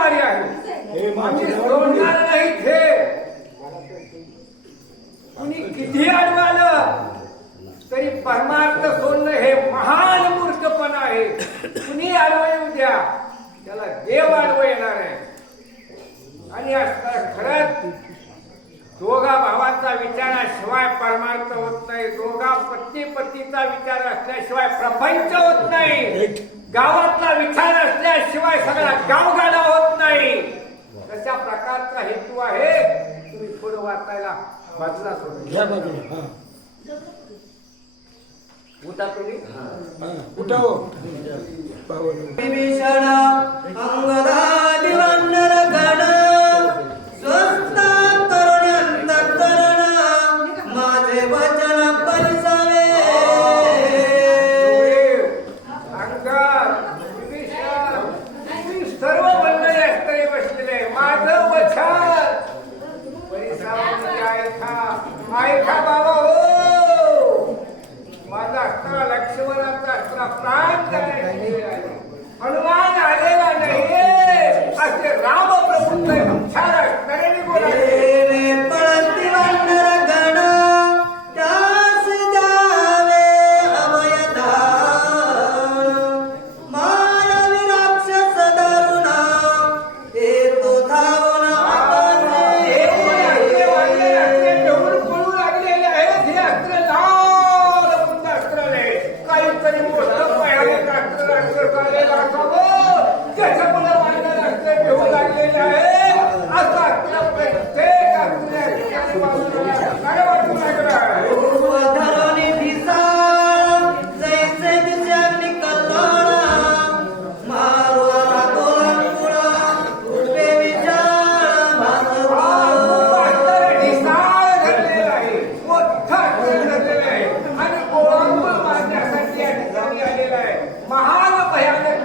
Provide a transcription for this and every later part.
बीमारी आहे. आम्ही सोडणार नाही हे किती तरी परमार्थ सोडलं हे महान मूर्खपण आहे. कुणी अडवायू द्या. त्याला देव आडव येणार आहे. आणि असता खरंच दोघा भावाचा विचाराशिवाय परमार्थ होत नाही. दोघा पत्नी पतीचा विचार असल्याशिवाय प्रपंच होत नाही. गावातला विचार असल्याशिवाय सगळा गावगाडा होत नाही. तशा प्रकारचा हेतू आहे. तुम्ही थोडं वाचायला बाजूला सोडून उठा तुम्ही. उठाव ಅನುಮಾನ ಅದೇ ಅಷ್ಟೇ ರಾಮ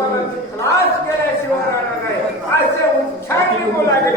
पण क्लास केल्याशिवाय राहणार नाही. असे उच्चारणी बोलायला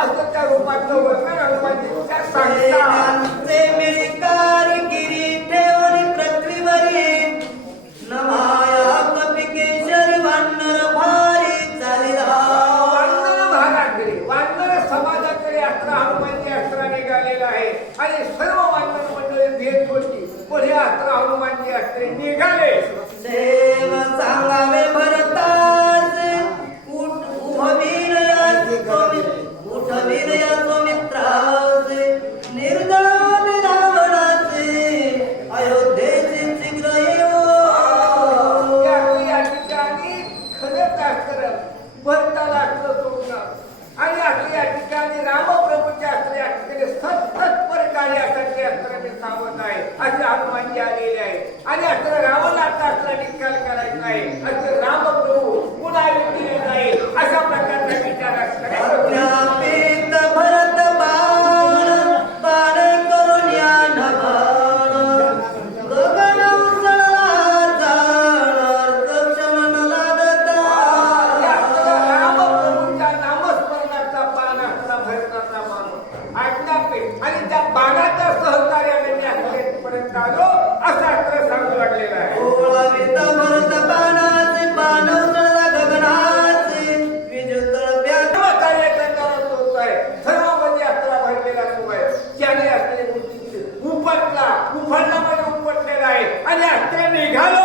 I look at my little girl, I'm आज हनुमानजी आलेले आहेत आणि असं रावण आणि आता निघालो